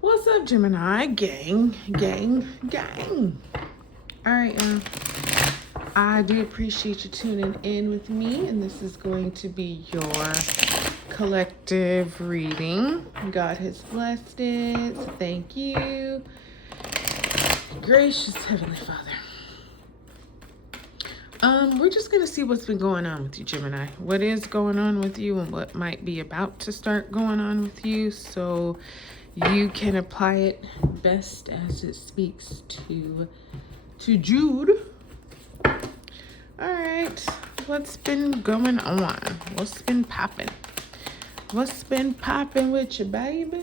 What's up, Gemini? Gang, gang, gang. All right, I do appreciate you tuning in with me, and this is going to be your collective reading. God has blessed it. So thank you. Gracious Heavenly Father. We're just gonna see what's been going on with you, Gemini. What is going on with you and what might be about to start going on with you, so you can apply it best as it speaks to Jude. All right, what's been going on? What's been popping? What's been popping with you, baby?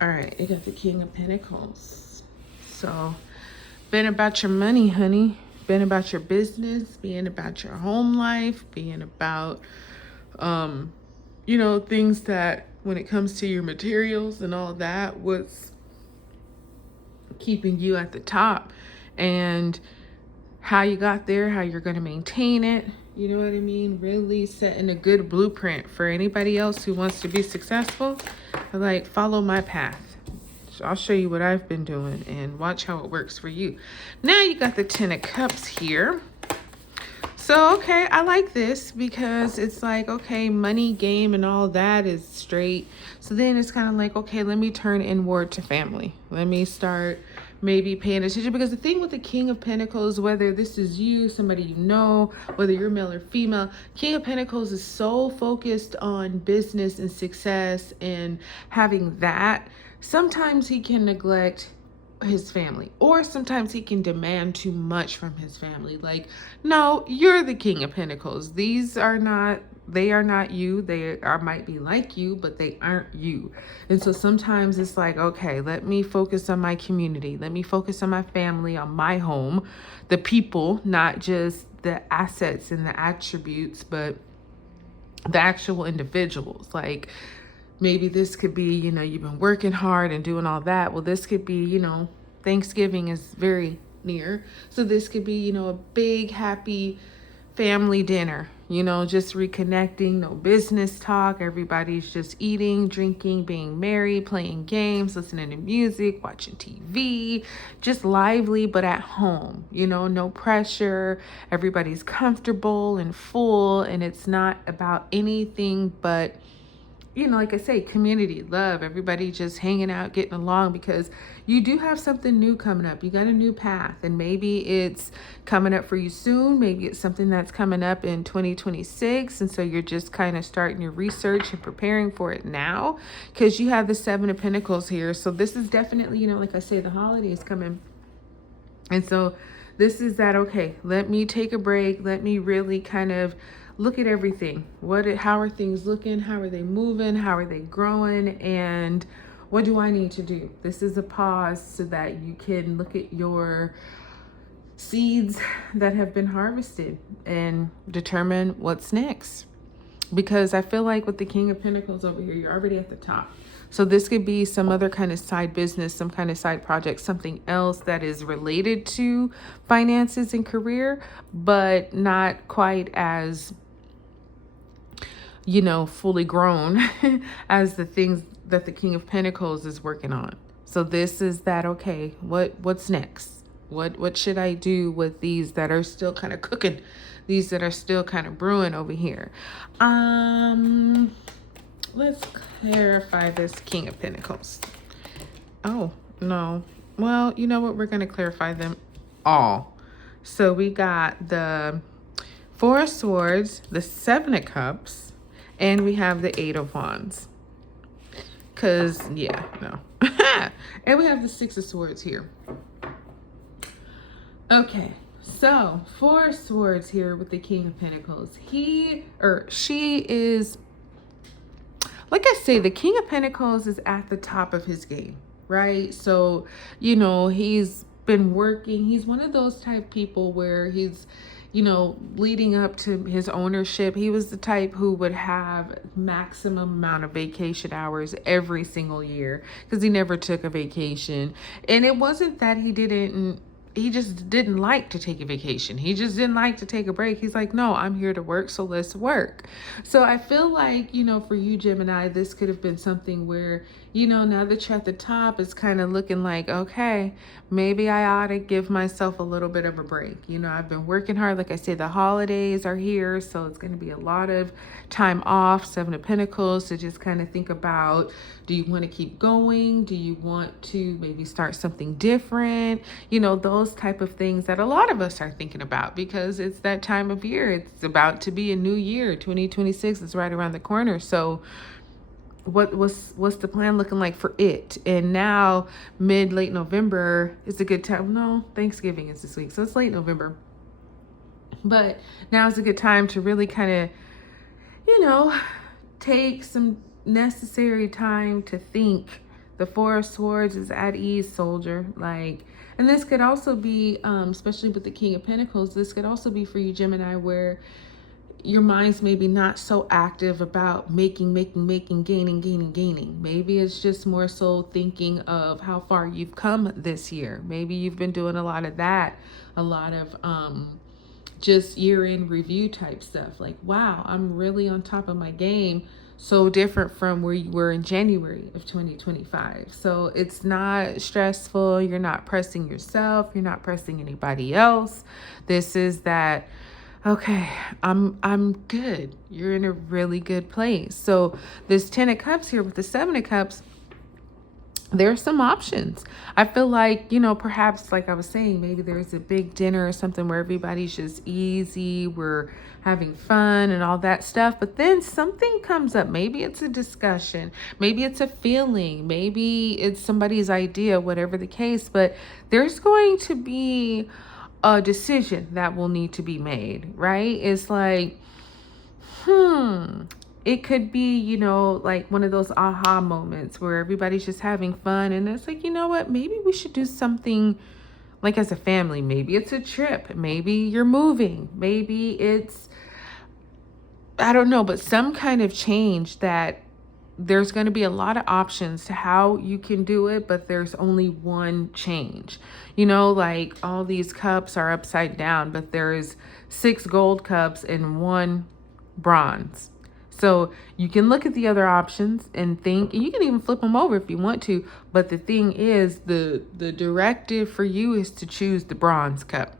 All right, you got the King of Pentacles. So, been about your money, honey. Been about your business, being about your home life, being about, things that when it comes to your materials and all that, what's keeping you at the top and how you got there, how you're going to maintain it. You know what I mean? Really setting a good blueprint for anybody else who wants to be successful. Like, follow my path. So I'll show you what I've been doing and watch how it works for you. Now you got the Ten of Cups here. So, okay, I like this because it's like, okay, money, game, and all that is straight. So then it's kind of like, okay, let me turn inward to family. Let me start maybe paying attention, because the thing with the King of Pentacles, whether this is you, somebody you know, whether you're male or female, King of Pentacles is so focused on business and success and having that. Sometimes he can neglect his family, or sometimes he can demand too much from his family. Like, no, you're the King of Pentacles. They are not you. They might be like you, but they aren't you. And so sometimes it's like, okay, let me focus on my community. Let me focus on my family, on my home, the people, not just the assets and the attributes, but the actual individuals. Like, maybe this could be, you've been working hard and doing all that. Well, this could be, Thanksgiving is very near. So this could be, a big, happy family dinner, just reconnecting, no business talk. Everybody's just eating, drinking, being merry, playing games, listening to music, watching TV, just lively, but at home, no pressure. Everybody's comfortable and full, and it's not about anything but, like I say, community, love, everybody just hanging out, getting along, because you do have something new coming up. You got a new path, and maybe it's coming up for you soon. Maybe it's something that's coming up in 2026. And so you're just kind of starting your research and preparing for it now, because you have the Seven of Pentacles here. So this is definitely, like I say, the holidays coming. And so this is that, okay, let me take a break. Let me really kind of look at everything. How are things looking? How are they moving? How are they growing? And what do I need to do? This is a pause so that you can look at your seeds that have been harvested and determine what's next. Because I feel like with the King of Pentacles over here, you're already at the top. So this could be some other kind of side business, some kind of side project, something else that is related to finances and career, but not quite as, fully grown as the things that the King of Pentacles is working on. So this is that, okay, what's next? What should I do with these that are still kind of cooking, these that are still kind of brewing over here? Let's clarify this King of Pentacles. Oh, no. Well, you know what? We're going to clarify them all. So we got the Four of Swords, the Seven of Cups, and we have the Eight of Wands. Because, yeah, no. And we have the Six of Swords here. Okay, so Four of Swords here with the King of Pentacles. She is, like I say, the King of Pentacles is at the top of his game, right? So, he's been working. He's one of those type people where he's, leading up to his ownership, he was the type who would have maximum amount of vacation hours every single year, because he never took a vacation. And it wasn't that he didn't just didn't like to take a vacation. He just didn't like to take a break. He's like, no, I'm here to work, so let's work. So I feel like, for you, Gemini, this could have been something where, now that you're at the top, it's kind of looking like, okay, maybe I ought to give myself a little bit of a break. I've been working hard. Like I said, the holidays are here, so it's going to be a lot of time off. Seven of Pentacles, to just kind of think about, do you want to keep going? Do you want to maybe start something different? Those type of things that a lot of us are thinking about, because it's that time of year. It's about to be a new year. 2026 is right around the corner. So what's the plan looking like for it? And now late November is a good time. No, Thanksgiving is this week, so it's late November. But now is a good time to really kind of, take some necessary time to think. The Four of Swords is at ease, soldier. And this could also be, especially with the King of Pentacles, this could also be for you, Gemini, where your mind's maybe not so active about making, gaining. Maybe it's just more so thinking of how far you've come this year. Maybe you've been doing a lot of that, a lot of just year-end review type stuff. Like, wow, I'm really on top of my game. So different from where you were in January of 2025. So it's not stressful. You're not pressing yourself. You're not pressing anybody else. This is that, okay, I'm good. You're in a really good place. So this 10 of Cups here with the 7 of Cups, there's some options. I feel like, perhaps like I was saying, maybe there's a big dinner or something where everybody's just easy. We're having fun and all that stuff. But then something comes up. Maybe it's a discussion. Maybe it's a feeling. Maybe it's somebody's idea, whatever the case. But there's going to be a decision that will need to be made, right? It's like, it could be, like one of those aha moments where everybody's just having fun. And it's like, you know what, maybe we should do something like as a family. Maybe it's a trip. Maybe you're moving. Maybe it's, I don't know, but some kind of change that there's going to be a lot of options to how you can do it, but there's only one change. Like all these cups are upside down, but there's 6 gold cups and 1 bronze. So you can look at the other options and think, and you can even flip them over if you want to. But the thing is, the directive for you is to choose the bronze cup,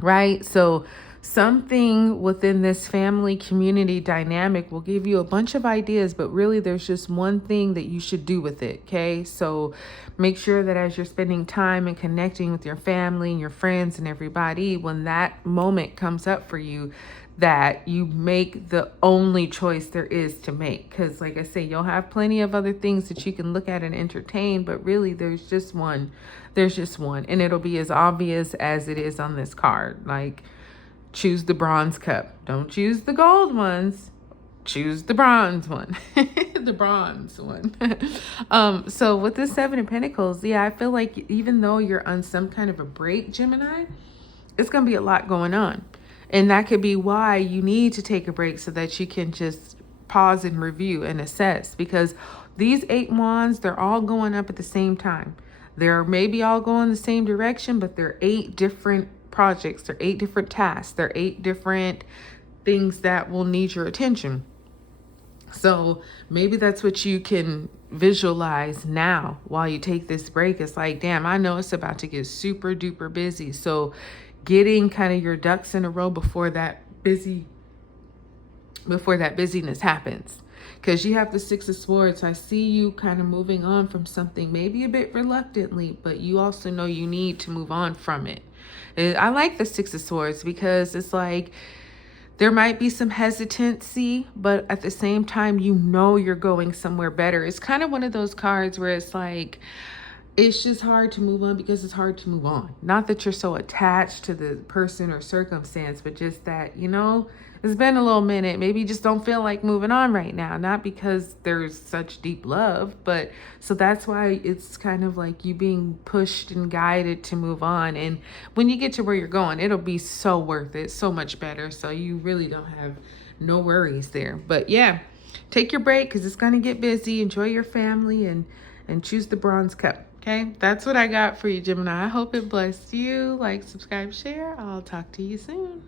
right? So something within this family community dynamic will give you a bunch of ideas, but really there's just one thing that you should do with it. Okay. So make sure that as you're spending time and connecting with your family and your friends and everybody, when that moment comes up for you, that you make the only choice there is to make. Because like I say, you'll have plenty of other things that you can look at and entertain, but really there's just one. And it'll be as obvious as it is on this card. Like, choose the bronze cup. Don't choose the gold ones. Choose the bronze one. The bronze one. So with the 7 of Pentacles, I feel like even though you're on some kind of a break, Gemini, it's going to be a lot going on. And that could be why you need to take a break, so that you can just pause and review and assess. Because these 8 wands, they're all going up at the same time. They're maybe all going the same direction, but they're 8 different projects. They're 8 different tasks. They're 8 different things that will need your attention. So maybe that's what you can visualize now while you take this break. It's like, damn, I know it's about to get super duper busy. So getting kind of your ducks in a row before that busyness happens. Because you have the 6 of Swords. I see you kind of moving on from something, maybe a bit reluctantly, but you also know you need to move on from it. I like the 6 of Swords because it's like there might be some hesitancy, but at the same time, you're going somewhere better. It's kind of one of those cards where it's like, it's just hard to move on because it's hard to move on. Not that you're so attached to the person or circumstance, but just that, it's been a little minute. Maybe you just don't feel like moving on right now. Not because there's such deep love, but so that's why it's kind of like you being pushed and guided to move on. And when you get to where you're going, it'll be so worth it, so much better. So you really don't have no worries there. But yeah, take your break because it's going to get busy. Enjoy your family and choose the bronze cup. Okay, that's what I got for you, Gemini. I hope it blessed you. Like, subscribe, share. I'll talk to you soon.